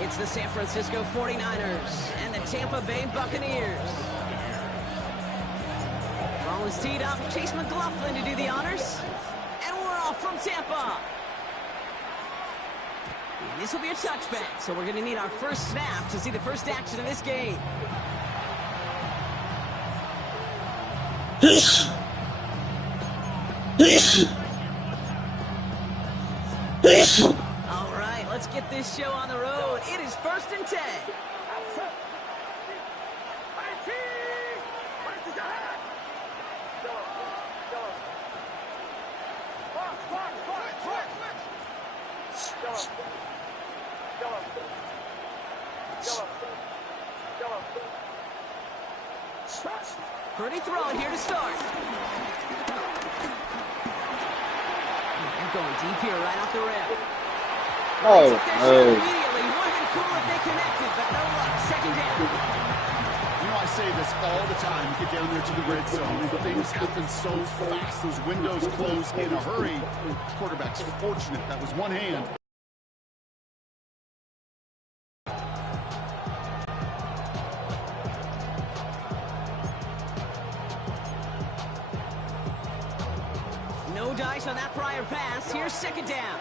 It's the San Francisco 49ers and the Tampa Bay Buccaneers. Ball is teed up. Chase McLaughlin to do the honors. And we're off from Tampa. And this will be a touchback, so we're going to need our first snap to see the first action of this game. All right, let's get this show on the road. It is 1st and 10. Pretty throw here to start. They're going deep here right off the rim. Oh, Immediately, would have been cool if they connected, but no luck. 2nd down. You know, I say this all the time. You get down there to the red zone. Things happen so fast. Those windows close in a hurry. Quarterback's fortunate. That was one hand. No dice on that prior pass. Here's 2nd down.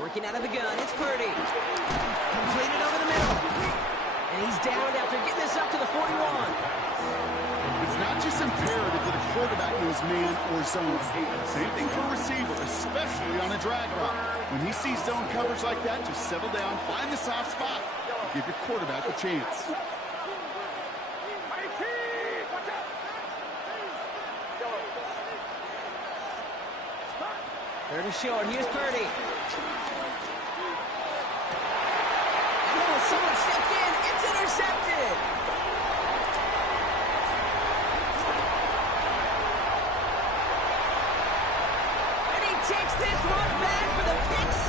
Working out of the gun, it's Purdy. Completed over the middle. And he's down after getting this up to the 41. It's not just imperative that a quarterback knows man or zone. Same thing for a receiver, especially on a drag route. When he sees zone coverage like that, just settle down, find the soft spot, and give your quarterback a chance. Third and short, here's Purdy. Someone stepped in. It's intercepted. And he takes this one back for the pick 6.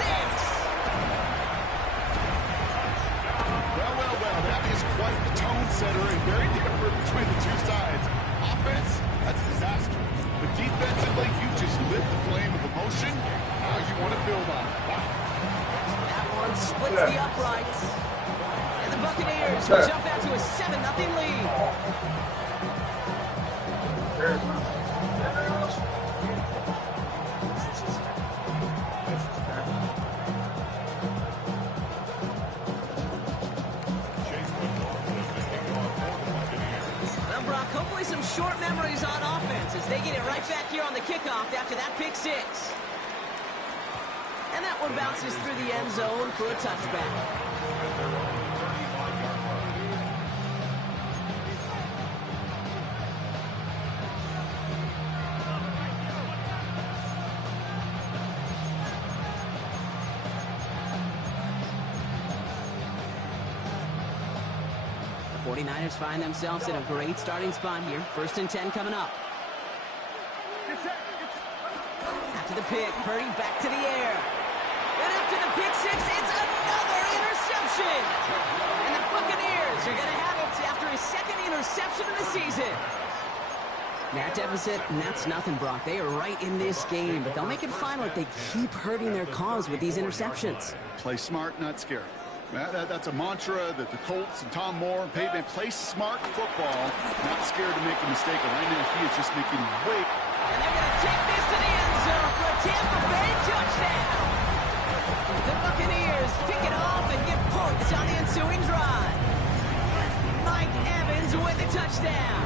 Well, that is quite the tone setter and very different between the two sides. Offense, that's a disaster. But defensively, you just lit the flame of emotion. Now you want to build on it. Wow. That one splits the uprights. The Buccaneers will jump out to a 7-0 lead. Well, Brock, hopefully some short memories on offense as they get it right back here on the kickoff after that pick 6. And that one bounces through the end zone for a touchback. The 49ers find themselves in a great starting spot here. 1st and 10 coming up. After the pick, Purdy back to the air. And after the pick 6, it's another interception. And the Buccaneers are going to have it after his 2nd interception of the season. That deficit, and that's nothing, Brock. They are right in this game, but they'll make it final if they keep hurting their cause with these interceptions. Play smart, not scared. That's a mantra that the Colts and Tom Moore and Peyton play smart football, not scared to make a mistake. And right now, he is just making way. And they're going to take this to the end zone for a Tampa Bay touchdown. The Buccaneers pick it off and get points on the ensuing drive. Mike Evans with the touchdown.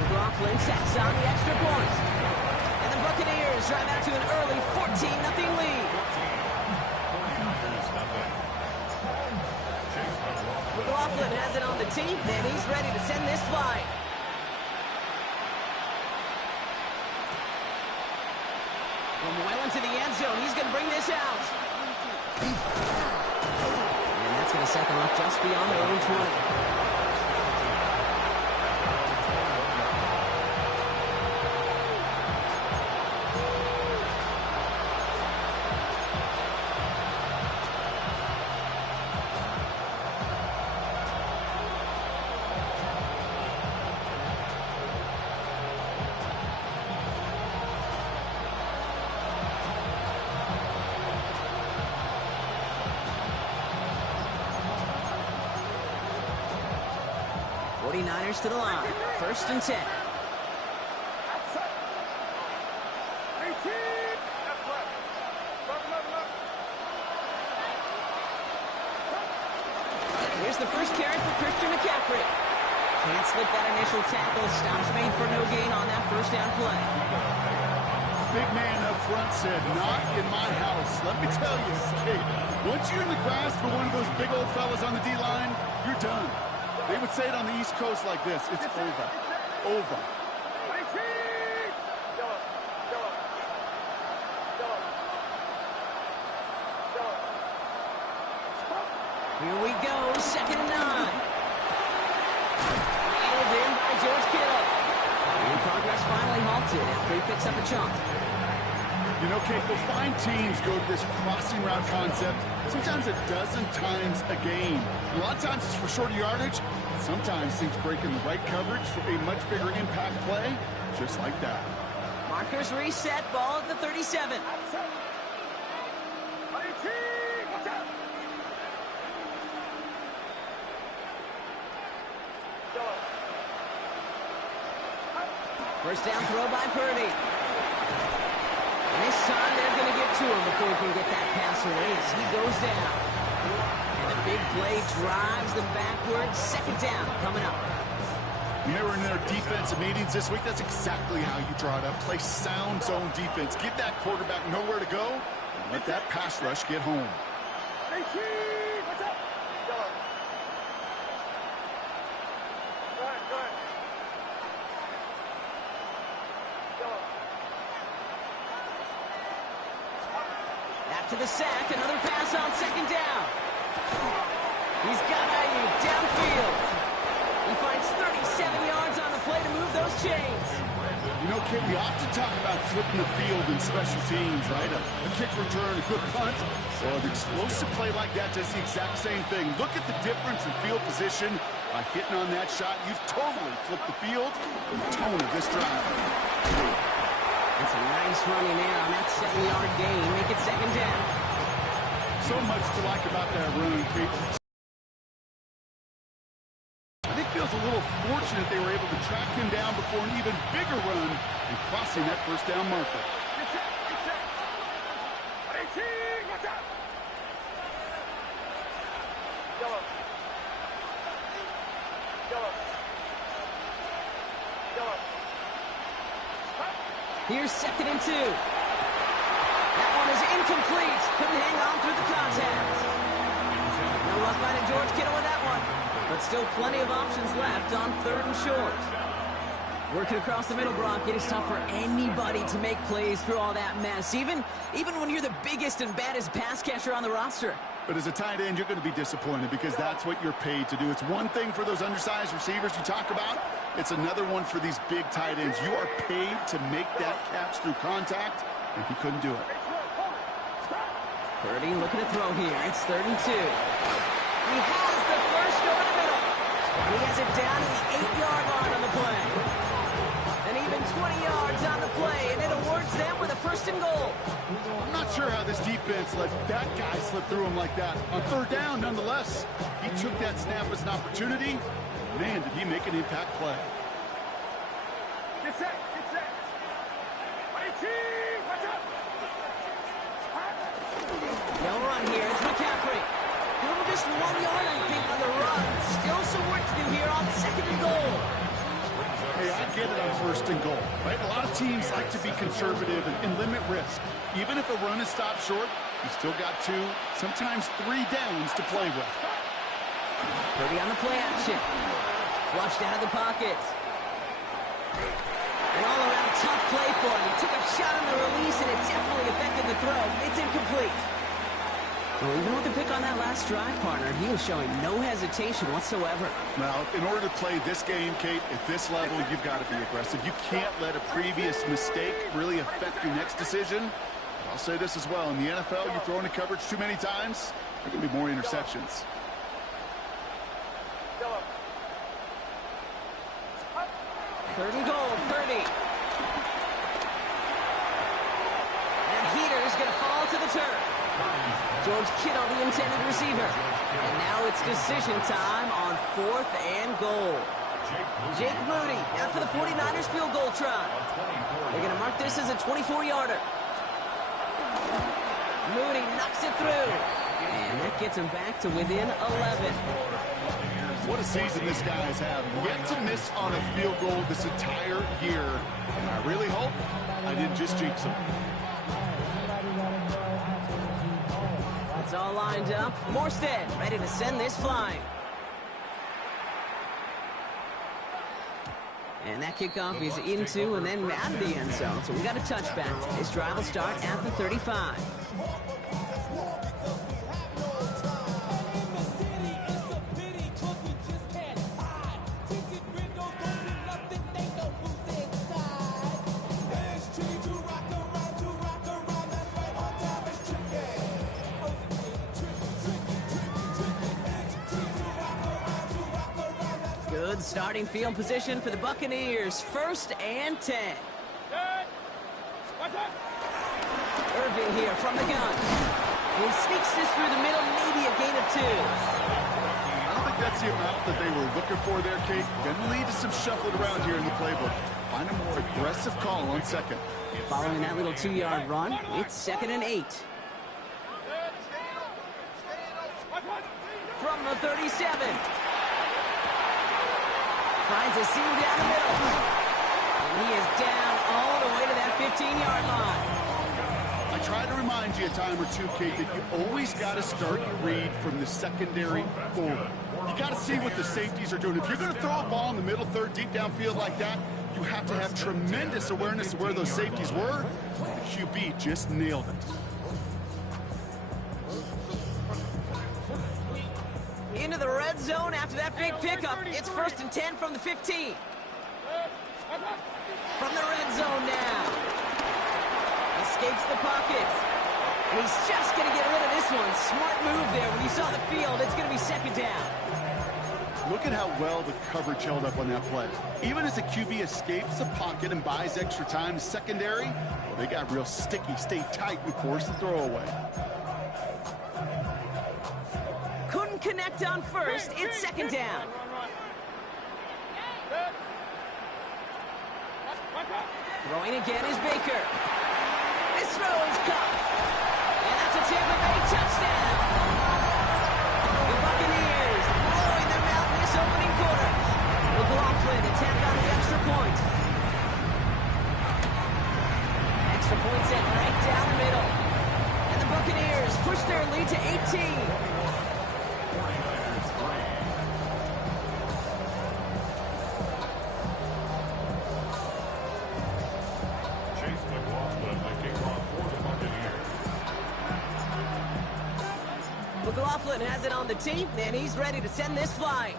McLaughlin sacks on the extra point. And the Buccaneers drive out to an early 14-0 lead. McLaughlin has it on the tee, and he's ready to send this flight. From well into the end zone, he's going to bring this out. And that's going to set them up just beyond their own 20. 49ers to the line. 1st and 10. Here's the first carry for Christian McCaffrey. Can't slip that initial tackle. Stops made for no gain on that first down play. Big man up front said, not in my house. Let me tell you, Kate, once you're in the grasp of one of those big old fellas on the D-line, you're done. They would say it on the East Coast like this. It's over. Over. Here we go, 2nd and 9. Nailed in by George Kittle. And progress finally halted after he picks up a chunk. You know, Kate, we'll find teams go to this crossing route concept sometimes a dozen times a game. A lot of times it's for shorter yardage. Sometimes teams break in the right coverage for a much bigger impact play, just like that. Markers reset, ball at the 37. First down throw by Purdy. And this time they're going to get to him before he can get that pass away as he goes down. And the big play drives them backwards. 2nd down coming up. When they were in their defensive meetings this week, that's exactly how you draw it up. Play sound zone defense. Give that quarterback nowhere to go and let that pass rush get home. After the sack, another pass on 2nd down. He's got Ayuk downfield. He finds 37 yards on the play to move those chains. You know, Kate, we often talk about flipping the field in special teams, right? A kick return, a good punt. Well, an explosive play like that does the exact same thing. Look at the difference in field position by hitting on that shot. You've totally flipped the field and the tone of this drive. That's a nice run in there on that 7-yard gain. Make it 2nd down. So much to like about that run, Kate. I think feels a little fortunate they were able to track him down before an even bigger run and crossing that first down marker. Here's 2nd and 2. That one is incomplete. Couldn't hang on through the contact. No luck finding George Kittle with that one. But still plenty of options left on 3rd and short. Working across the middle, Brock, it is tough for anybody to make plays through all that mess, even when you're the biggest and baddest pass catcher on the roster. But as a tight end, you're going to be disappointed because that's what you're paid to do. It's one thing for those undersized receivers you talk about. It's another one for these big tight ends. You are paid to make that catch through contact, and he couldn't do it. Purdy looking to throw here. It's 3rd and 2. He has the first over the middle. And he has it down to the 8-yard line on the play. And even 20 yards on the play, and it awards them with a 1st and goal. I'm not sure how this defense let that guy slip through him like that. On 3rd down, nonetheless, he took that snap as an opportunity. Man, did he make an impact play. Get set, get set. They'll run here. It's McCaffrey. Give him just 1 yard, I think, on the run. Still some work to do here on 2nd and goal. Hey, I get it on 1st and goal, right? A lot of teams like to be conservative and limit risk. Even if a run is stopped short, you still got 2, sometimes 3 downs to play with. Purdy on the play action. Flushed out of the pocket. An all-around tough play for him. He took a shot on the release, and it definitely affected the throw. It's incomplete. Well, even with the pick on that last drive, partner, he was showing no hesitation whatsoever. Well, in order to play this game, Kate, at this level, you've got to be aggressive. You can't let a previous mistake really affect your next decision. I'll say this as well. In the NFL, you throw into coverage too many times, there are going to be more interceptions. 3rd and goal, Purdy. That heater's going to fall to the turf. George Kittle, the intended receiver. And now it's decision time on 4th and goal. Jake Moody after the 49ers field goal try. They're going to mark this as a 24-yarder. Moody knocks it through. And that gets him back to within 11. What a season this guy has had. Yet to miss on a field goal this entire year. And I really hope I didn't just jinx him. It's all lined up. Morstead ready to send this flying. And that kickoff is into and then out of the end zone. So we got a touchback. This drive will start at the 35. Good starting field position for the Buccaneers. 1st and 10. Irving here from the gun. He sneaks this through the middle, maybe a gain of 2. I don't think that's the amount that they were looking for there, Kate. Going to lead to some shuffling around here in the playbook. Find a more aggressive call on 2nd. Following that little 2-yard run, it's 2nd and 8. From the 37. Finds a seam down the middle. And he is down all the way to that 15-yard line. I try to remind you a time or two, Kate, that you always got to start your read from the secondary forward. You got to see what the safeties are doing. If you're going to throw a ball in the middle third, deep downfield like that, you have to have tremendous awareness of where those safeties were. The QB just nailed it. Into the red zone after that big pickup. It's 1st and 10 from the 15. From the red zone now. Escapes the pocket. And he's just going to get rid of this one. Smart move there. When you saw the field, it's going to be 2nd down. Look at how well the coverage held up on that play. Even as the QB escapes the pocket and buys extra time, secondary, well, they got real sticky, stay tight, and force the throwaway. Couldn't connect on 1st. It's 2nd down. Throwing again is Baker. This throw is caught. And that's a Tampa Bay touchdown. The Buccaneers blowing them out in this opening quarter. McLaughlin attack on the extra point. Extra point set right down the middle. And the Buccaneers push their lead to 18. McLaughlin has it on the team, and he's ready to send this flying.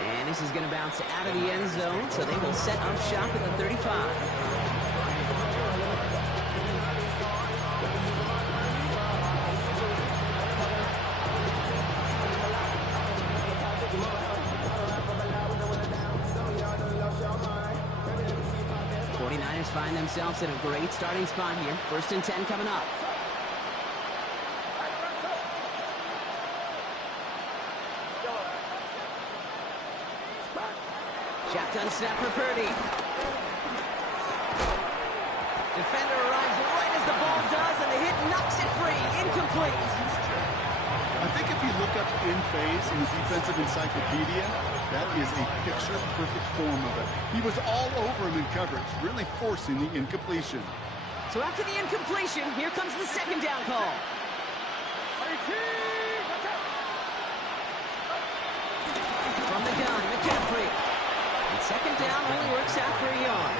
And this is going to bounce out of the end zone, so they will set up shop at the 35. Find themselves in a great starting spot here. 1st and 10 coming up. Shotgun snap for Purdy. Defender arrives right as the ball does, and the hit knocks it free. Incomplete. I think if you look up in phase in the defensive encyclopedia, that is a picture-perfect form of it. He was all over him in coverage, really forcing the incompletion. So after the incompletion, here comes the 2nd down call. From the gun, McCaffrey. And 2nd down only works out for a yard.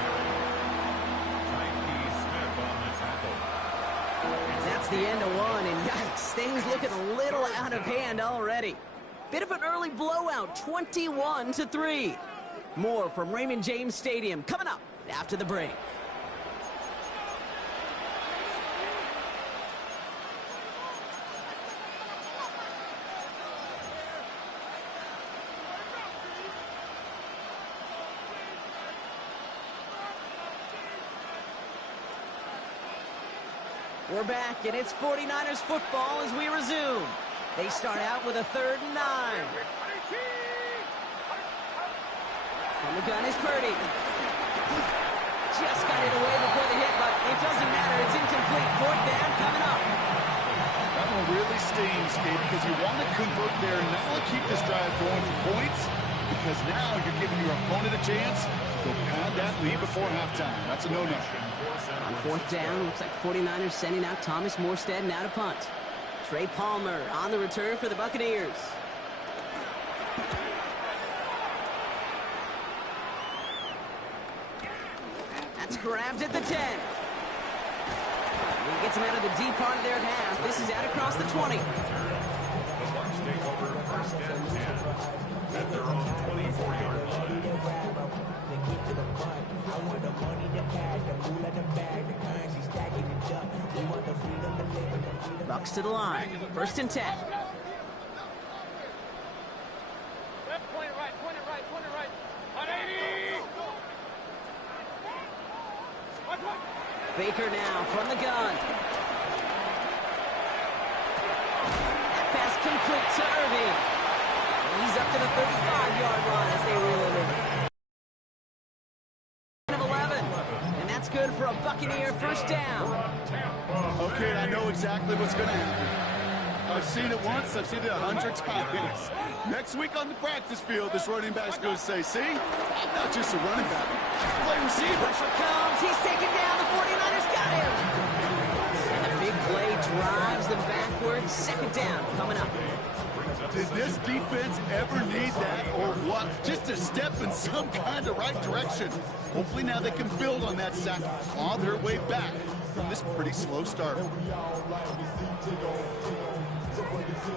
That's the end of one, and yikes, things looking a little out of hand already. Bit of an early blowout, 21-3. More from Raymond James Stadium coming up after the break. We're back, and it's 49ers football as we resume. They start out with a 3rd and 9. From the gun is Purdy. Just got it away before the hit, but it doesn't matter. It's incomplete. 4th down coming up. That one really stings, Gabe, because you want to convert there and not only keep this drive going for points, because now you're giving your opponent a chance to go pad that lead before halftime. That's a no-no. On 4th down, looks like 49ers sending out Thomas Morstead now to punt. Trey Palmer on the return for the Buccaneers. That's grabbed at the 10. He gets him out of the deep part of their half. This is out across the 20. The Bucs take over 1st and 10 at their own 24-yard line. Bucs to the line. 1st and 10. Point it right, point it right, point it right. 180! Baker now from the gun. That pass complete to Irving. He's up to the 35-yard line as they reel it in. Of 11. And that's good for a Buccaneer 1st down. Okay, I know exactly what's going to happen. I've seen it once, I've seen it 100 times. Next week on the practice field, this running back's going to say, see, I'm not just a running back, I play receiver. Pressure comes, he's taken down, the 49ers got him. And the big play drives them backwards. 2nd down coming up. Did this defense ever need that or what? Just a step in some kind of right direction. Hopefully now they can build on that sack and claw their way back from this pretty slow start.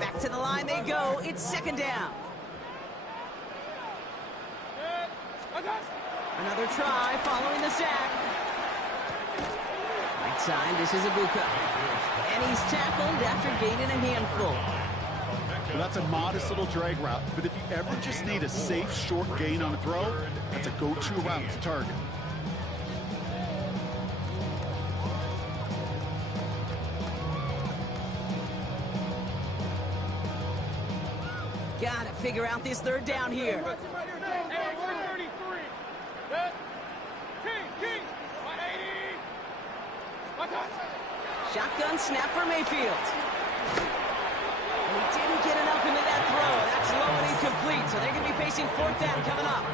Back to the line they go. It's 2nd down. Another try following the sack. Right side, this is Ibuka. And he's tackled after gaining a handful. Well, that's a modest little drag route, but if you ever just need a safe, short gain on a throw, that's a go-to route to target. Gotta figure out this 3rd down here. Hey, 133. King, 180. Shotgun snap for Mayfield. And he didn't get enough into that throw. That's low and incomplete, so they're going to be facing 4th down coming up.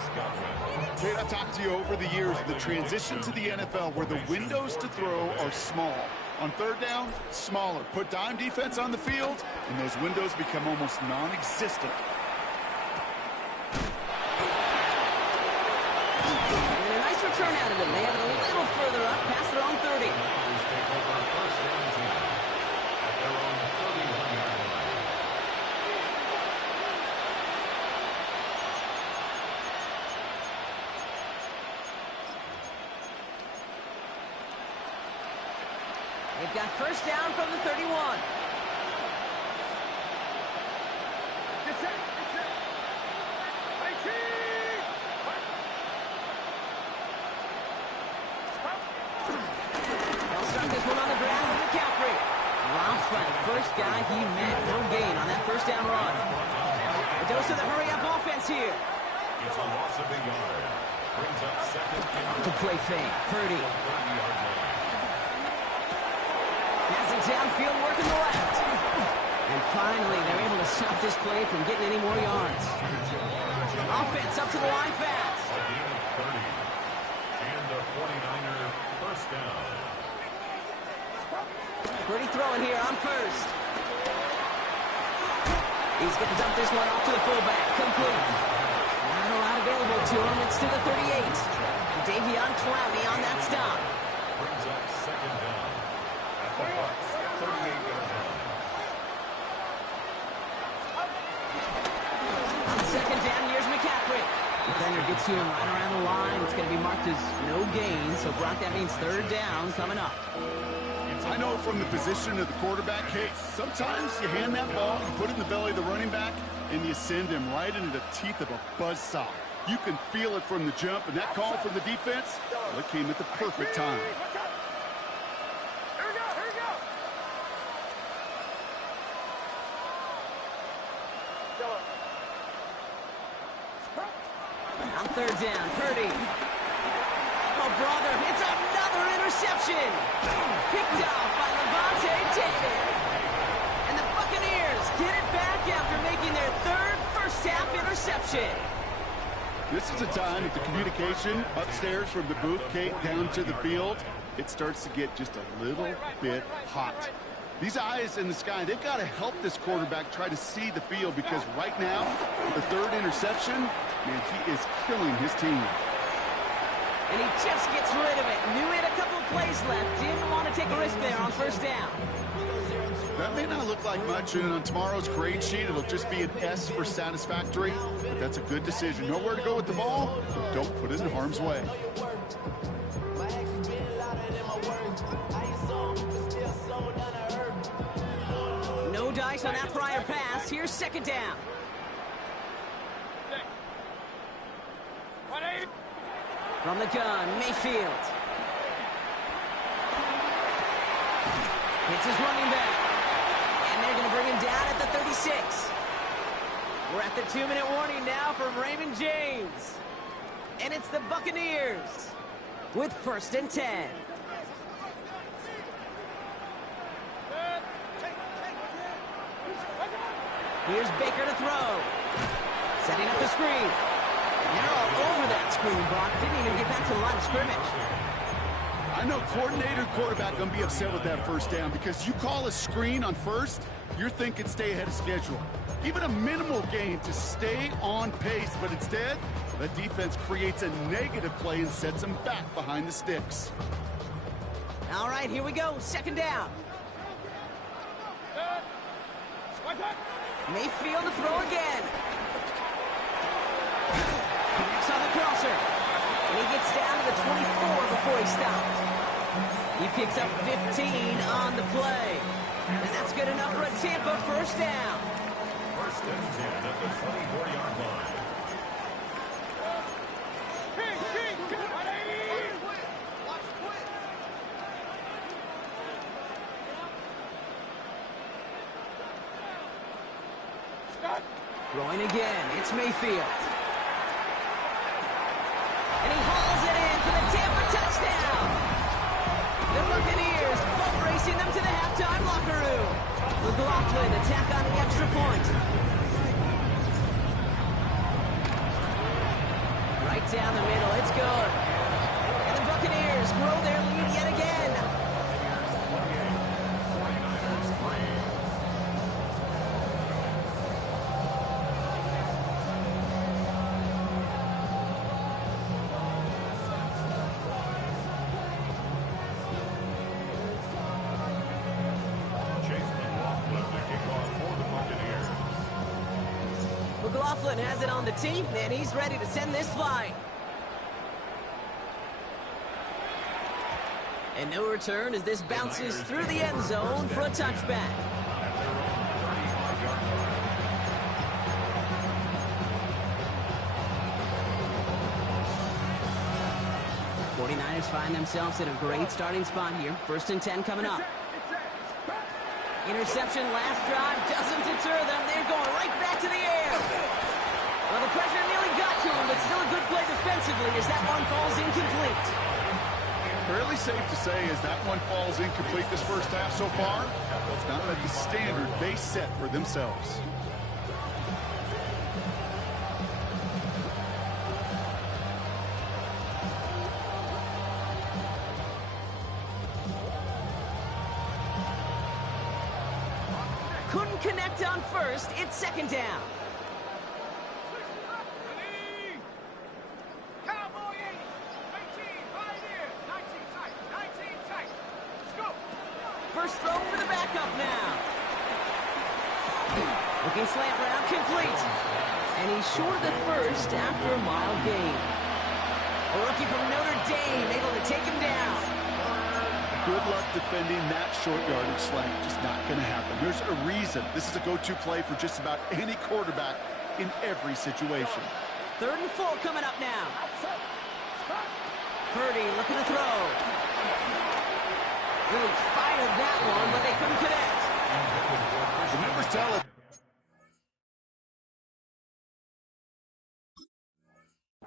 Jade, I've talked to you over the years of the transition to the NFL where the windows to throw are small. On 3rd down, smaller. Put dime defense on the field, and those windows become almost non-existent. And a nice return out of them. They have it a little further up, past their own 30. Take over 1st and 10 at their own 31-yard line. They've got 1st down from the 31. Get set, get set. 18. They'll start this one on the ground with McCaffrey. Drops by the first guy he met. No gain on that 1st down run. A dose of the hurry-up offense here. It's a loss of a yard. Brings up 2nd and To play fake. Purdy 30-yard line. has it downfield working the left. And finally, they're able to stop this play from getting any more yards. Offense up to the line fast. A gain of 30. And a 49er 1st down. Purdy throwing here on 1st. He's going to dump this one off to the fullback. Complete. Not a lot available to him. It's to the 38. Davion Clowney on that stop. Brings up 2nd down at the Bucs 38-yard line. On 2nd down, here's McCaffrey. Defender gets to him right around the line. It's going to be marked as no gain. So, Brock, that means 3rd down coming up. I know from the position of the quarterback, hey, sometimes you hand that ball, you put it in the belly of the running back, and you send him right into the teeth of a buzzsaw. You can feel it from the jump, and that call from the defense, well, it came at the perfect time. Here we go, here we go. On third down, Purdy. Oh, brother, it's another interception. Picked off by Levante David. And the Buccaneers get it back after making their third first-half interception. This is a time that the communication upstairs from the booth, Kate, down to the field, it starts to get just a little bit hot. These eyes in the sky, they've got to help this quarterback try to see the field, because right now, the third interception, man, he is killing his team. And he just gets rid of it. Knew he had a couple of plays left. Didn't want to take a risk there on first down. That may not look like much, and on tomorrow's grade sheet, it'll just be an S for satisfactory, but that's a good decision. Know where to go with the ball, but don't put it in harm's way. No dice on that prior pass. Here's second down. From the gun, Mayfield. Hits his running back. And they're going to bring him down at the 36. We're at the 2-minute warning now from Raymond James. And it's the Buccaneers with first and 10. Here's Baker to throw. Setting up the screen. And they're all over that screen, Brock. Didn't even get back to the line of scrimmage. I know coordinator quarterback going to be upset with that first down, because you call a screen on first, you're thinking stay ahead of schedule. Even a minimal gain to stay on pace, but instead, the defense creates a negative play and sets them back behind the sticks. All right, here we go. Second down. Mayfield to throw again. Connects on the crosser. And he gets down to the 24 before he stops. He picks up 15 on the play. And that's good enough for a Tampa first down. First and 10 at the 24-yard line. Throwing again, it's Mayfield. And he hauls it in for the Tampa touchdown. The Buccaneers boat racing them to the halftime locker room. McLaughlin attack on the extra point. Right down the middle, it's good. And the Buccaneers grow their lead yet again. McLaughlin has it on the tee, and he's ready to send this flying. And no return as this bounces through the end zone for a touchback. '49ers find themselves in a great starting spot here. First and 10 coming up. Interception last drive doesn't deter them. They're going right back to the air. Well, the pressure nearly got to him, but still a good play defensively as that one falls incomplete. Fairly safe to say, as that one falls incomplete this first half so far, it's not at the standard they set for themselves. Couldn't connect on first. It's second down. First throw for the backup now. Looking slant route, complete. And he's short of the first after a mile gain. A rookie from Notre Dame able to take him down. Good luck defending that short yardage slant. Just not going to happen. There's a reason this is a go-to play for just about any quarterback in every situation. Third and 4 coming up now. Purdy looking to throw. Really fired that one, but they couldn't connect. The numbers tell it.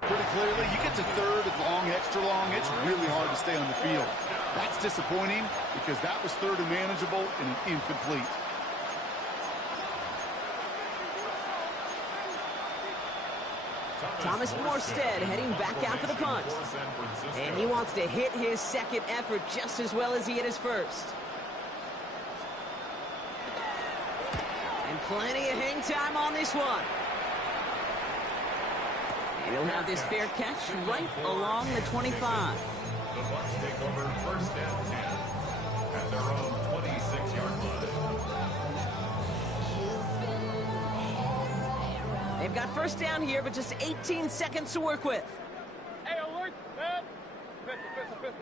Pretty clearly, you get to third and long, extra long, it's really hard to stay on the field. That's disappointing because that was third and manageable and an incomplete. Thomas Morstead heading back out for the punt. And he wants to hit his second effort just as well as he hit his first. And plenty of hang time on this one. And he'll have this fair catch right along the 25. The Bucs take over first and 10 at their own 26-yard line. They've got first down here, but just 18 seconds to work with. Hey, alert, man. Pistol.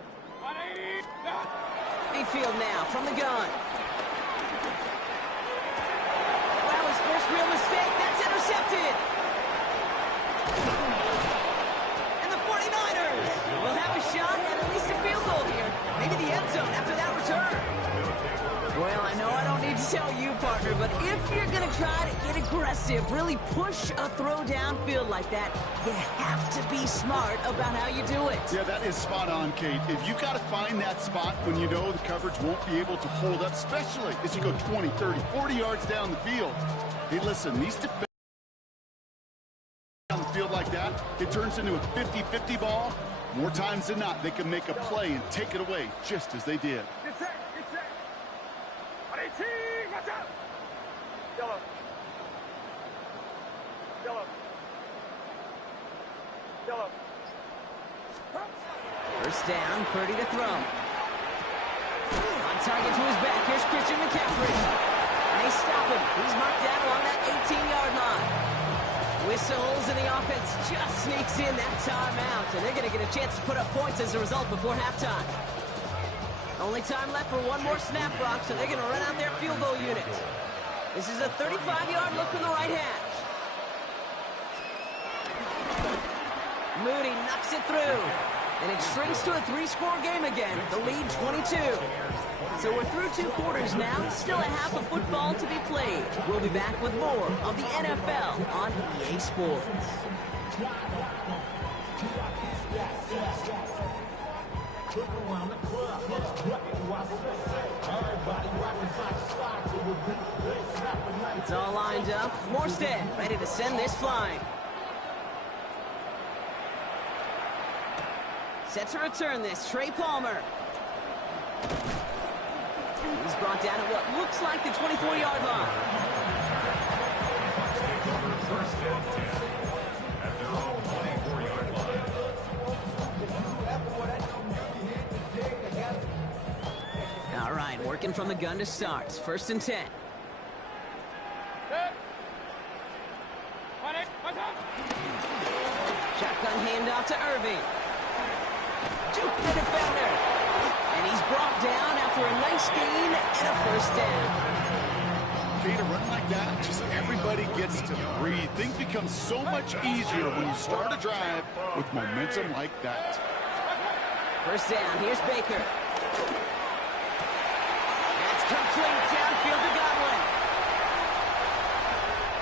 180. Mayfield now from the gun. Wow, his first real mistake. That's intercepted. And the 49ers will have a shot at least a field goal here. Maybe the end zone after that return. Well, I know I don't need to tell you, partner, but if you're going to try to get aggressive, really push a throw downfield like that, you have to be smart about how you do it. Yeah, that is spot on, Kate. If you got to find that spot when you know the coverage won't be able to hold up, especially as you go 20, 30, 40 yards down the field. Hey, listen, these defenders down the field like that, it turns into a 50-50 ball. More times than not, they can make a play and take it away just as they did. Get set. 118. Watch out. Yellow. First down, Purdy to throw. On target to his back, here's Christian McCaffrey. And they stop him. He's marked down along that 18-yard line. Whistles, and the offense just sneaks in that timeout. And they're going to get a chance to put up points as a result before halftime. Only time left for one more snap, Brock, so they're going to run out their field goal unit. This is a 35-yard look from the right hash. Moody knocks it through. And it shrinks to a 3-score game again. The lead 22. So we're through 2 quarters now. Still a half of football to be played. We'll be back with more of the NFL on EA Sports. It's all lined up. Morstead ready to send this flying. Set to return this, Trey Palmer. He's brought down at what looks like the 24-yard line. First and 10 at their own 24-yard line. All right, working from the gun to start. First and 10. Shotgun handoff to Irving. Juke the defender. And he's brought down after a nice gain and a first down. Okay, to run like that, just everybody gets to breathe. Things become so much easier when you start a drive with momentum like that. First down, here's Baker. That's complete downfield to Godwin.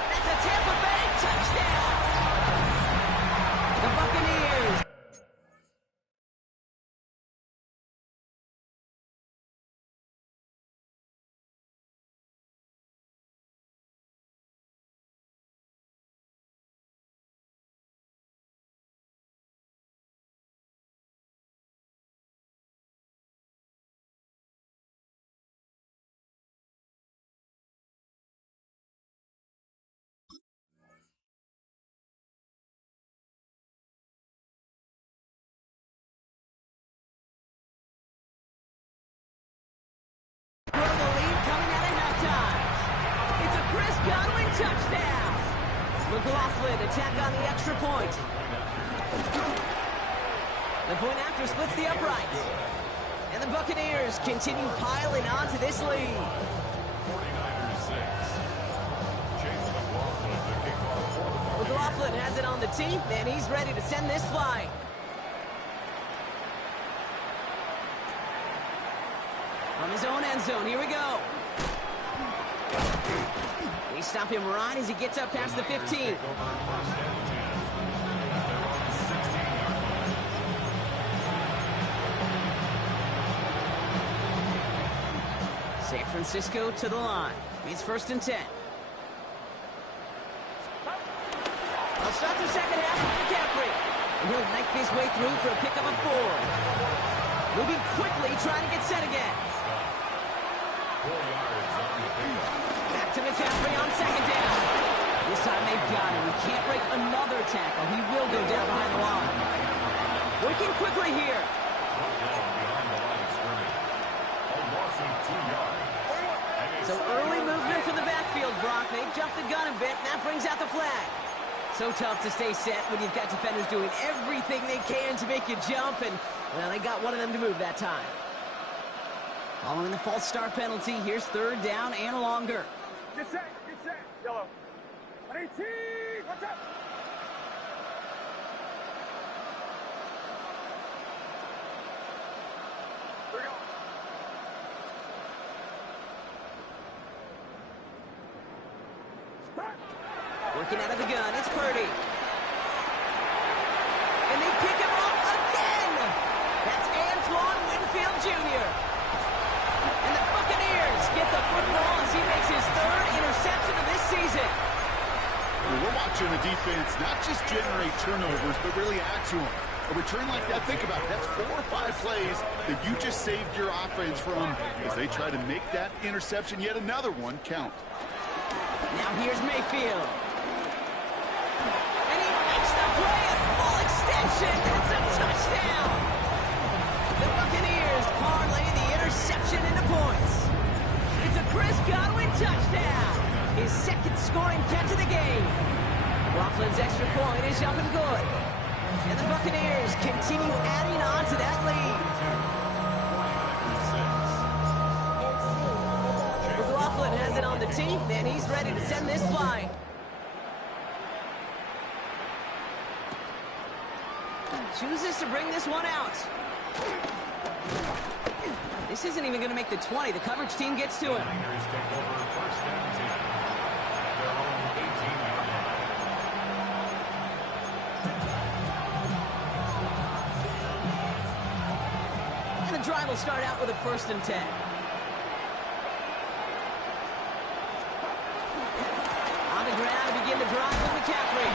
That's a Tampa Bay touchdown. The Buccaneers. Grow the lead coming out of halftime. It's a Chris Godwin touchdown. McLaughlin attack on the extra point. The point after splits the uprights. And the Buccaneers continue piling on to this lead. 49ers 6. Chase McLaughlin to kick off for the 49ers. McLaughlin has it on the tee, and he's ready to send this flying. From his own end zone, here we go. They stop him right as he gets up past the 15. Take over first and 10 at their own San Francisco to the line. It's 1st and 10. I'll start the second half with McCaffrey. And he'll knife his way through for a pickup of 4. Moving quickly, trying to get set again. 4 yards on the pickup. Back to McCaffrey on second down. This time they've got him. He can't break another tackle. He will go down behind the line. Working quickly here. Brought down behind the line of scrimmage. A loss of 2 yards. So early movement from the backfield, Brock. They jumped the gun a bit, and that brings out the flag. So tough to stay set when you've got defenders doing everything they can to make you jump, and, well, they got one of them to move that time. Following the false start penalty, here's 3rd down and longer. Get set, yellow. 118, watch out. Here we go. Start. Working out of the gun, it's Purdy. And they pick him off again! That's Antoine Winfield Jr. And the Buccaneers get the football as he makes his 3rd interception of this season. Well, we're watching the defense not just generate turnovers, but really add to them. A return like that, think about it, that's 4 or 5 plays that you just saved your offense from as they try to make that interception, yet another one, count. Now here's Mayfield. And he makes the play at full extension. That's a touchdown. The Buccaneers parlay the interception into points. It's a Chris Godwin touchdown. His 2nd scoring catch of the game. Coughlin's extra point is up and good. And the Buccaneers continue adding on to that lead. McLaughlin has it on the team, and he's ready to send this flying. Chooses to bring this one out. This isn't even going to make the 20. The coverage team gets to him. Niners take over 1st and 10. Their own 18-yard line. And the drive will start out with a 1st and 10. On the ground to begin the drive with McCaffrey.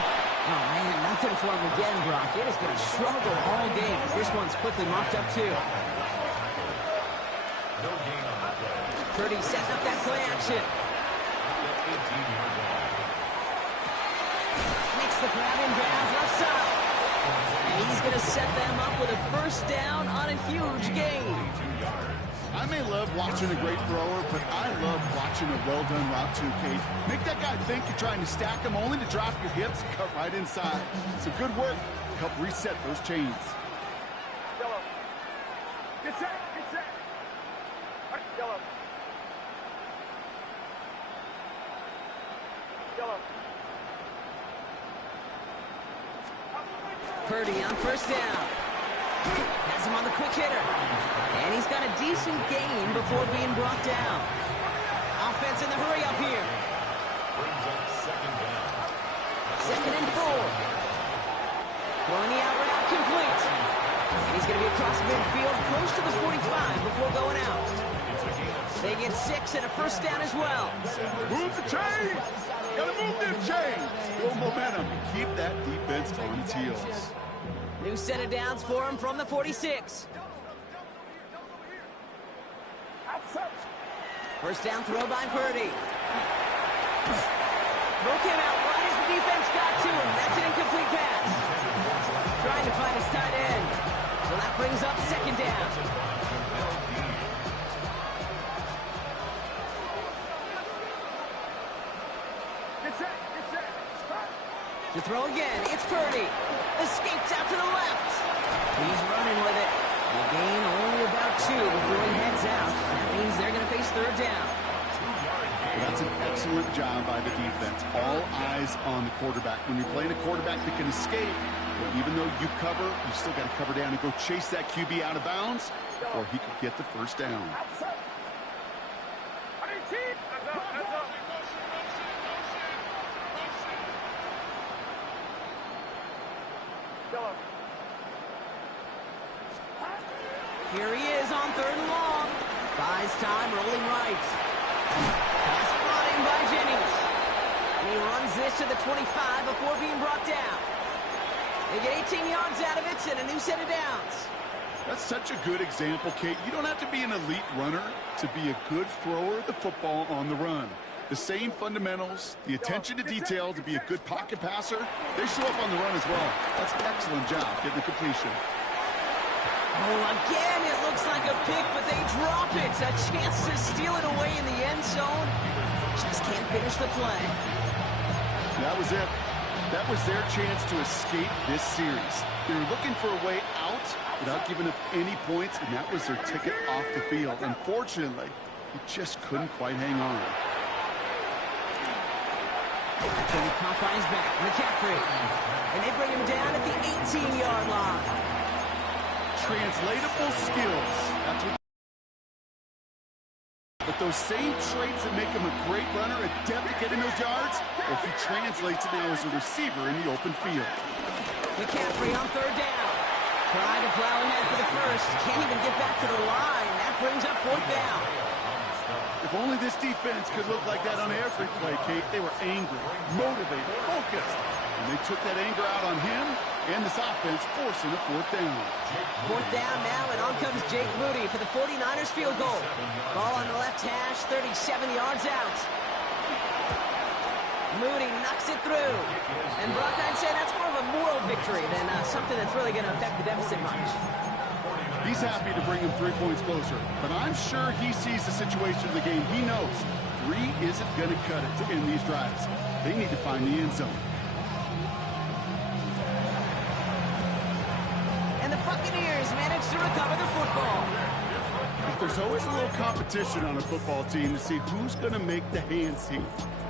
Oh, man, nothing for him again, Brock. It has been a struggle all game as this one's quickly mocked up, too. No gain on the play. Purdy setting up that play action. 18-yard line. Makes the grab in bounds left side. And he's going to set them up with a 1st down on a huge gain. 2 yards. I may love watching a great thrower, but I love watching a well-done route to Cage. Make that guy think you're trying to stack him only to drop your hips and cut right inside. Some good work to help reset those chains. Yellow. Get set. Yellow. Yellow. Purdy on 1st down. Has him on the quick hitter. And he's got a decent gain before being brought down. Offense in the hurry up here. Brings up 2nd down. 2nd and 4. Throwing the out route complete. And he's going to be across midfield close to the 45 before going out. They get 6 and a 1st down as well. Move the chains! Gotta move them chains! Build momentum and keep that defense on its heels. New set of downs for him from the 46. 1st down throw by Purdy. Broke him out right as the defense got to him. That's an incomplete pass. Trying to find his tight end. So that brings up 2nd down. Get set. To throw again, it's Purdy. Escapes out to the left. He's running with it. The gain only about 2 before he heads out. That means they're going to face 3rd down. Well, that's an excellent job by the defense. All eyes on the quarterback. When you're playing a quarterback that can escape, well, even though you cover, you still got to cover down and go chase that QB out of bounds before he could get the 1st down. 118. Hands up. Yellow. Here he is on 3rd and long. Buys time, rolling right. Pass brought in by Jennings. And he runs this to the 25 before being brought down. They get 18 yards out of it and a new set of downs. That's such a good example, Kate. You don't have to be an elite runner to be a good thrower of the football on the run. The same fundamentals, the attention to detail to be a good pocket passer, they show up on the run as well. That's an excellent job getting the completion. Oh, again, it looks like a pick, but they drop it. A chance to steal it away in the end zone. Just can't finish the play. That was it. That was their chance to escape this series. They were looking for a way out without giving up any points, and that was their ticket off the field. Unfortunately, he just couldn't quite hang on. That's when he Popeye's back. McCaffrey. And they bring him down at the 18-yard line. Translatable skills. That's what. But those same traits that make him a great runner, adept at getting those yards, if he translates it now as a receiver in the open field. McCaffrey on third down. Trying to plow ahead for the first. Can't even get back to the line. That brings up fourth down. If only this defense could look like that on every play, Kate. They were angry, motivated, focused. And they took that anger out on him and this offense, forcing a fourth down. Fourth down now, and on comes Jake Moody for the 49ers field goal. Ball on the left hash, 37 yards out. Moody knocks it through. And Brock, I'd say that's more of a moral victory than something that's really going to affect the deficit much. He's happy to bring him 3 points closer, but I'm sure he sees the situation of the game. He knows 3 isn't going to cut it to end these drives. They need to find the end zone. And the Buccaneers manage to recover the football. There's always a little competition on a football team to see who's going to make the hands team.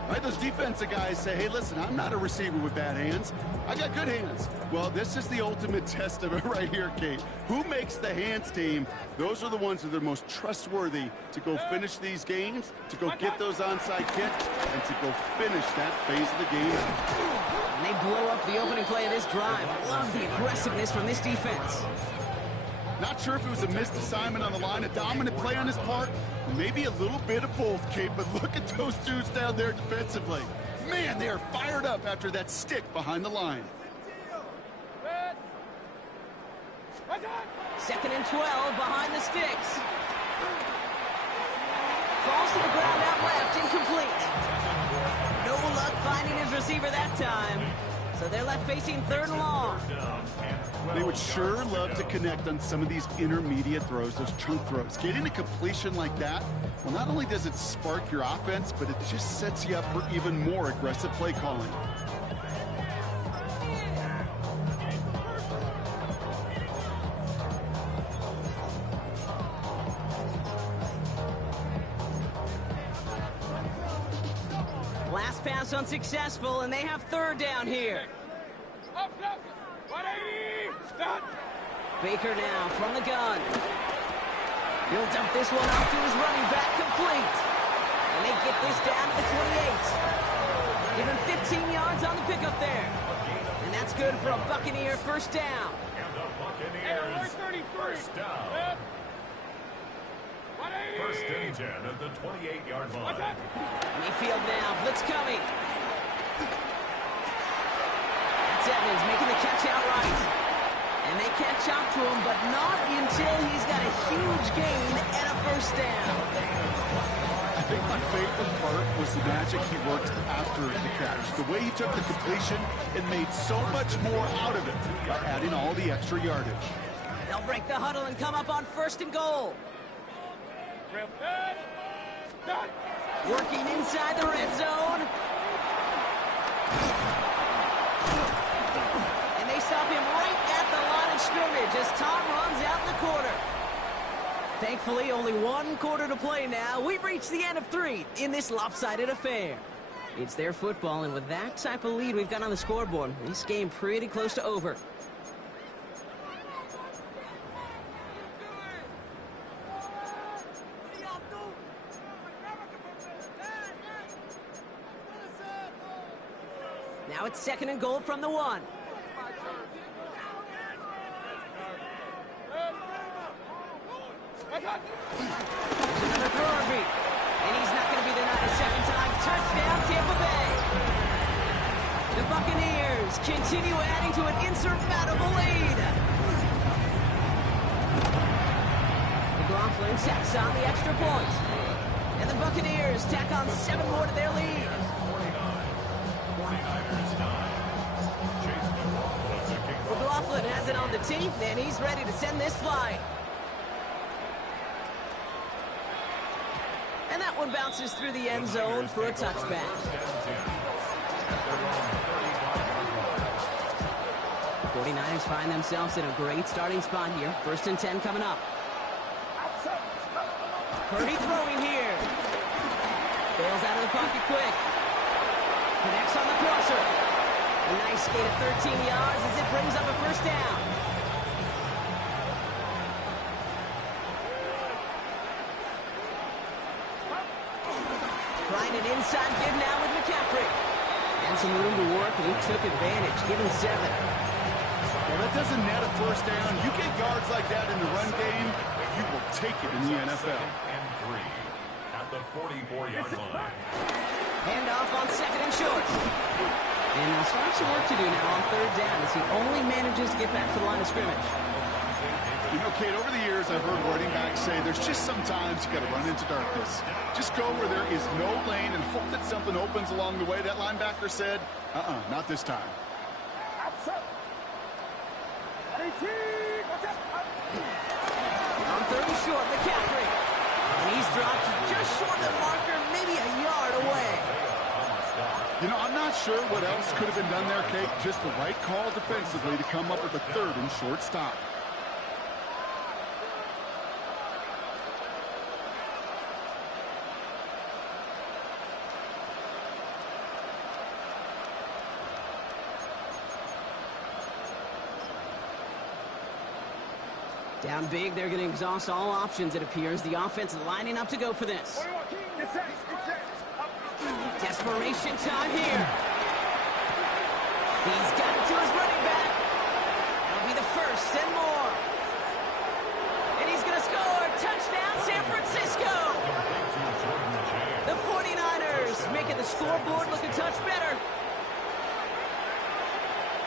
Right? Those defensive guys say, hey, listen, I'm not a receiver with bad hands. I got good hands. Well, this is the ultimate test of it right here, Kate. Who makes the hands team? Those are the ones that are most trustworthy to go finish these games, to go get those onside kicks, and to go finish that phase of the game. And they blow up the opening play of this drive. Love the aggressiveness from this defense. Not sure if it was a missed assignment on the line, a dominant play on his part, or maybe a little bit of both, Kate, but look at those dudes down there defensively. Man, they are fired up after that stick behind the line. 2nd and 12 behind the sticks. Falls to the ground out left, incomplete. No luck finding his receiver that time. So they're left facing 3rd and long. They would sure love to connect on some of these intermediate throws, those chunk throws. Getting a completion like that, well, not only does it spark your offense, but it just sets you up for even more aggressive play calling. Last pass unsuccessful, and they have 3rd down here. Up, 180! Stop! Baker now from the gun. He'll dump this one off to his running back, complete. And they get this down to the 28. Give him 15 yards on the pickup there. And that's good for a Buccaneer first down. And the Buccaneers first down. 180! First and 10 at the 28-yard line. Mayfield now, blitz coming. That's Evans making the catch outright. And they catch up to him, but not until he's got a huge gain and a first down. I think my favorite part was the magic he worked after the catch. The way he took the completion and made so much more out of it by adding all the extra yardage. They'll break the huddle and come up on 1st and goal. Working inside the red zone. And they stop him right at the line of scrimmage as Tom runs out the corner. Thankfully, only 1 quarter to play now. We've reached the end of 3 in this lopsided affair. It's their football, and with that type of lead we've got on the scoreboard, this game pretty close to over. Now it's 2nd and goal from the 1. There's a feet. And he's not going to be there not a second time. Touchdown, Tampa Bay. The Buccaneers continue adding to an insurmountable lead. McLaughlin sacks on the extra point. And the Buccaneers tack on 7 more to their lead. 49ers 9. Chase McLaughlin, the kickoff. McLaughlin has it on the tee, and he's ready to send this flying. And that one bounces through the end zone for a touchback. 49ers find themselves in a great starting spot here. 1st and 10 coming up. Purdy throwing here. Bails out of the pocket quick. Connects on the crosser. A nice skate of 13 yards as it brings up a 1st down. Trying an inside give now with McCaffrey. And some room to work, and he took advantage, giving 7. Well, that doesn't net a 1st down. You get yards like that in the run game, you will take it in the NFL. And 3 at the 44-yard line. Handoff on 2nd and short. And they'll start some work to do now on 3rd down as he only manages to get back to the line of scrimmage. You know, Kate, over the years, I've heard running backs say there's just sometimes you got to run into darkness. Just go where there is no lane and hope that something opens along the way. That linebacker said, not this time. On 3rd and short, McCaffrey. And he's dropped just short of the marker, maybe a yard away. You know, I'm not sure what else could have been done there, Kate. Just the right call defensively to come up with a 3rd and short stop. Down big, they're going to exhaust all options, it appears. The offense lining up to go for this. Desperation time here. He's got it to his running back. That'll be the 1st and more. And he's going to score. Touchdown, San Francisco. The 49ers making the scoreboard look a touch better.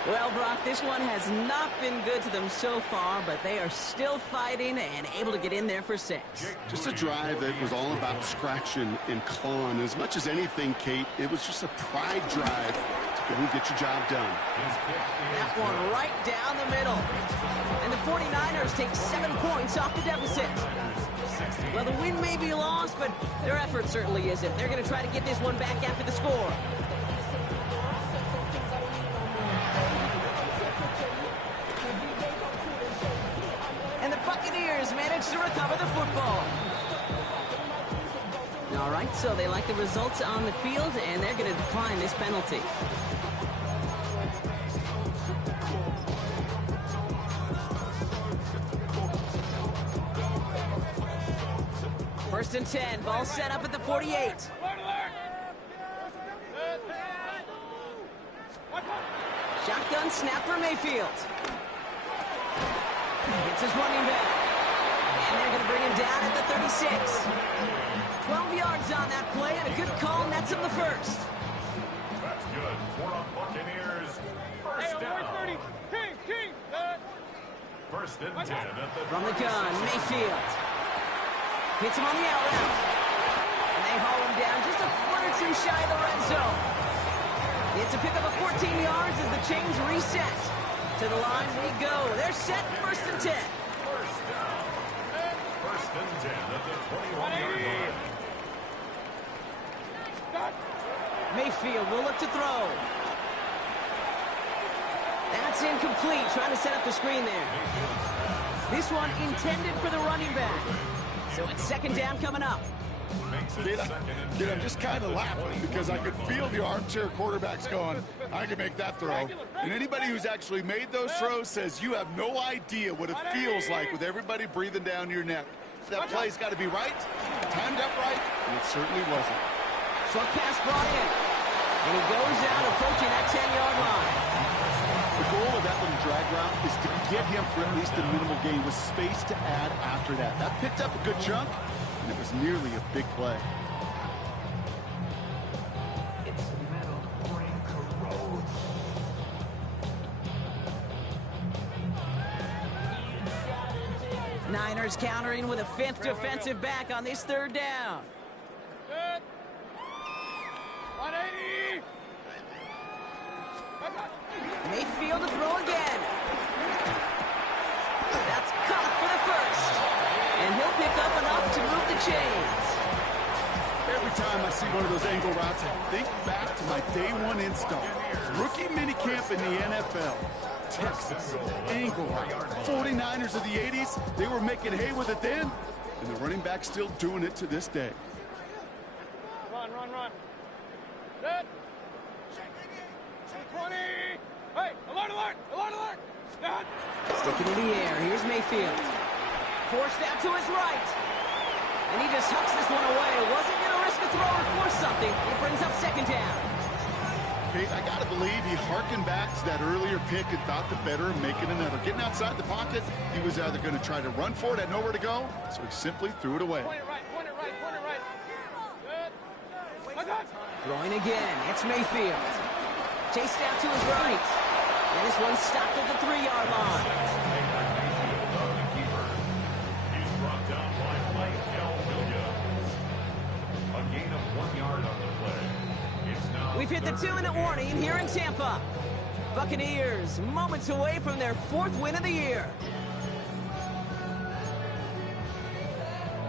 Well, Brock, this one has not been good to them so far, but they are still fighting and able to get in there for 6. Just a drive that was all about scratching and clawing. As much as anything, Kate, it was just a pride drive to go and get your job done. That one right down the middle. And the 49ers take 7 points off the deficit. Well, the win may be lost, but their effort certainly isn't. They're going to try to get this one back after the score. And the Buccaneers manage to recover the football. All right, so they like the results on the field, and they're going to decline this penalty. First and 10, ball set up at the 48. Shotgun snap for Mayfield. It's his running back. And they're going to bring him down at the 36. 12 yards on that play, and a good call nets him the 1st. That's good for a Buccaneers first down. First and 10 at the From the gun, Mayfield. Hits him on the out route. And they haul him down just a foot or two shy of the red zone. It's a pickup of 14 yards as the chains reset. To the line we go. They're set, first and 10. first down. First and 10 at the 21-yard line. Mayfield will look to throw. That's incomplete, trying to set up the screen there. This one intended for the running back. So it's second down coming up. Kid, I'm just kind of laughing because I could feel the armchair quarterbacks going, I can make that throw. And anybody who's actually made those throws says you have no idea what it feels like with everybody breathing down your neck. That play's got to be right, timed up right, and it certainly wasn't. Short pass brought in. And he goes out approaching that 10-yard line. The goal of that little drag route is to get him for at least a minimal gain with space to add after that. That picked up a good chunk, and it was nearly a big play. Niners countering with a fifth defensive back on this third down. Good. 180. Mayfield to throw again. That's caught for the first. And he'll pick up enough to move the chains. Every time I see one of those angle routes, I think back to my day one install. Rookie minicamp in the NFL. Texas, angle route. 49ers of the 80s, they were making hay with it then, and the running back's still doing it to this day. Run. Good. 20. Hey, alert. Good. Sticking in the air. Here's Mayfield. Forced out to his right. And he just hucks this one away. Wasn't going to risk a throw or force something. It brings up second down. Kate, I got to believe he harkened back to that earlier pick and thought the better of making another. Getting outside the pocket, he was either going to try to run for it, had nowhere to go, so he simply threw it away. Point it right. Good. Throwing again. It's Mayfield. Chased out to his right. And this one stopped at the 3-yard line. He's brought down by Mike L. Williams. A gain of 1 yard on the play. It's now We've hit the 2-minute warning here in Tampa. Buccaneers moments away from their 4th win of the year.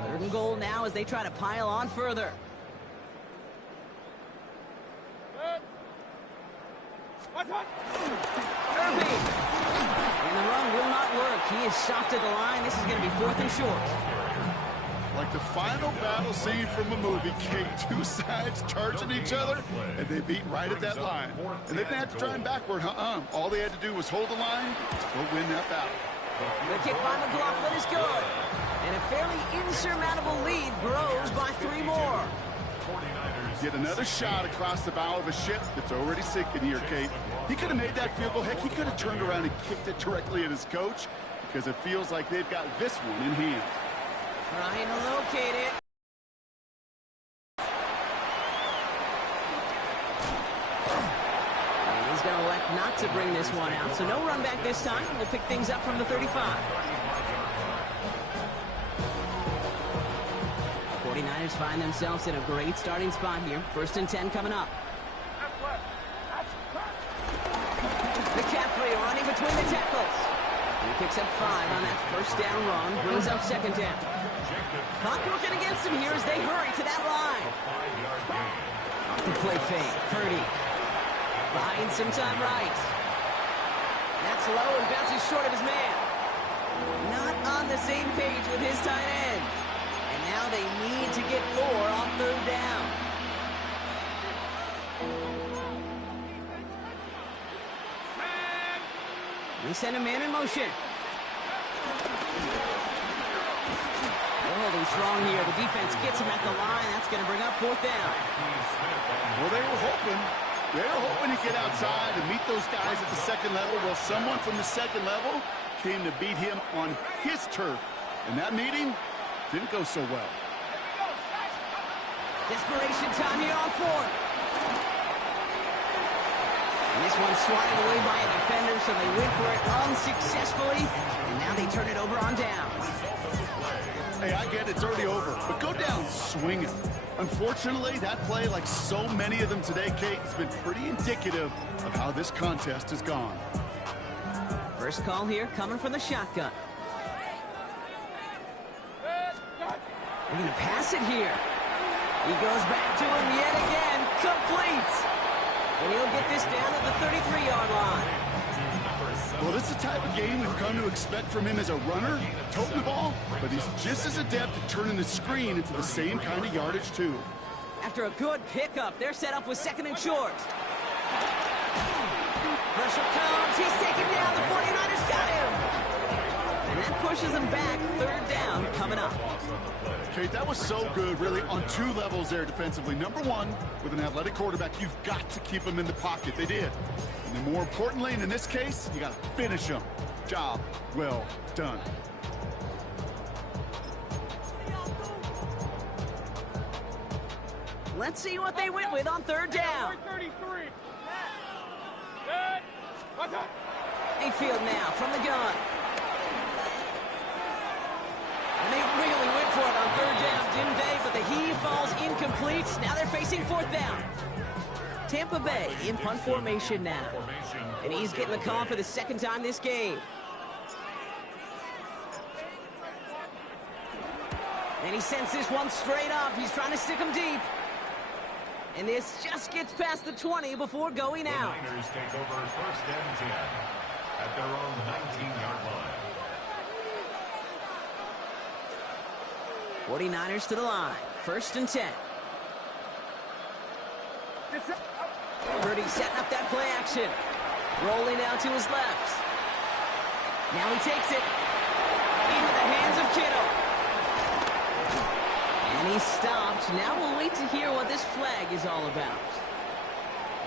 3rd and goal now as they try to pile on further. Irving. And the run will not work. He is soft at the line. This is going to be 4th and short. Like the final battle scene from a movie, Kate, two sides charging each other, and they beat right at that line. And they didn't have to try him backward, All they had to do was hold the line to go win that battle. The kick by McLaughlin is good. And a fairly insurmountable lead grows by 3 more. Yet another shot across the bow of a ship that's already sinking here, Kate. He could have made that field goal. Heck, he could have turned around and kicked it directly at his coach because it feels like they've got this one in hand. Trying to locate it. And he's going to elect not to bring this one out. So no run back this time. We'll pick things up from the 35. 49ers find themselves in a great starting spot here. 1st and 10 coming up. McCaffrey running between the tackles. He picks up 5 on that 1st down run. Brings up 2nd down. Clock working against him here as they hurry to that line. Off the play fake. Purdy. Buying some time right. That's low and bounces short of his man. Not on the same page with his tight end. And now they need to get more on 3rd down. They send a man in motion. They're holding strong here. The defense gets him at the line. That's going to bring up 4th down. Well, they were hoping to get outside and meet those guys at the 2nd level. Well, someone from the 2nd level came to beat him on his turf. And that meeting didn't go so well. Desperation time here on 4th. And this one's swatted away by a defender, so they went for it unsuccessfully. And now they turn it over on downs. Hey, I get it, it's already over, but go down swinging. Unfortunately, that play, like so many of them today, Kate, has been pretty indicative of how this contest has gone. First call here coming from the shotgun. They're going to pass it here. He goes back to him yet again. Complete. And he'll get this down at the 33-yard line. Well, this is the type of game we've come to expect from him as a runner, toting the ball, but he's just as adept at turning the screen into the same kind of yardage, too. After a good pickup, they're set up with 2nd and short. Pressure comes. He's taken down. The 49ers got him. And that pushes him back. 3rd down coming up. Kate, that was so good, really, on 2 levels there defensively. Number 1, with an athletic quarterback, you've got to keep him in the pocket. They did. And then more importantly, and in this case, you got to finish him. Job well done. Let's see what they went with on third down. 33. Good. Watch out. Mayfield now from the gun. And they really went for it on third down, didn't they? But the heave falls incomplete. Now they're facing fourth down. Tampa Bay in punt formation now. And he's getting the call for the second time this game. And he sends this one straight up. He's trying to stick him deep. And this just gets past the 20 before going out. The Niners take over first and 10 at their own 19-yard line. 49ers to the line. First and 10. Purdy setting up that play action. Rolling out to his left. Now he takes it into the hands of Kittle. And he's stopped. Now we'll wait to hear what this flag is all about.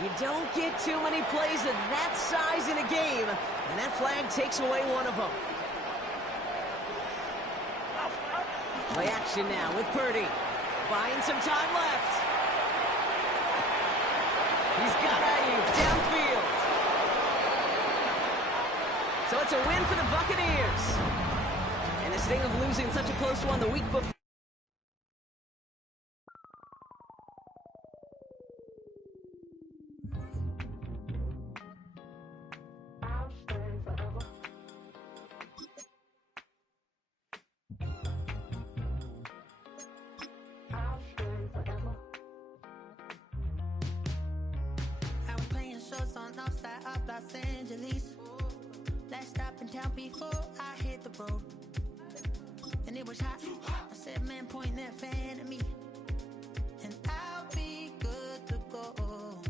You don't get too many plays of that size in a game, and that flag takes away one of them. Play action now with Purdy. Buying some time left. He's got Ayuk downfield. So it's a win for the Buccaneers. And the sting of losing such a close one the week before. Los Angeles. Last stop in town before I hit the road. And it was hot. I said, man, point that fan at me. And I'll be good to go.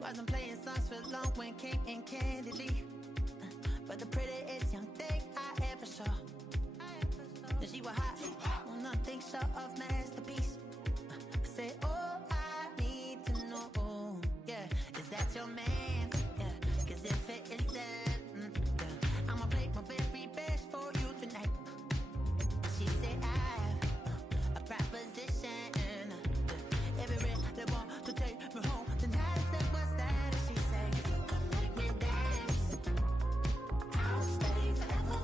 Wasn't playing songs for long when came in candidly. But the prettiest young thing I ever saw. And she was hot. Well, nothing short of masterpiece. I said, oh, I need to know. Yeah, is that your man? If it isn't, I'ma play my very best for you tonight. She said I have a proposition. Every red they want to take me home tonight. I said, what's that? She said, come make me dance. I'll stay forever.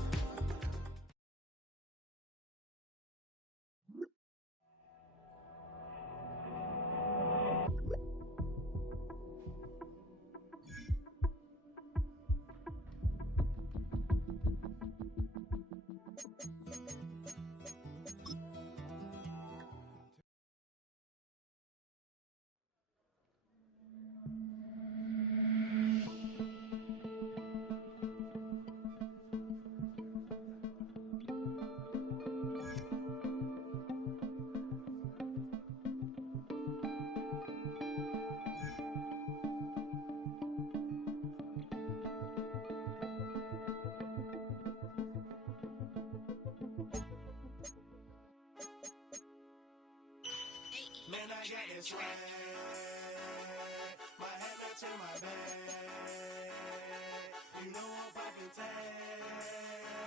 Man, I got that swag.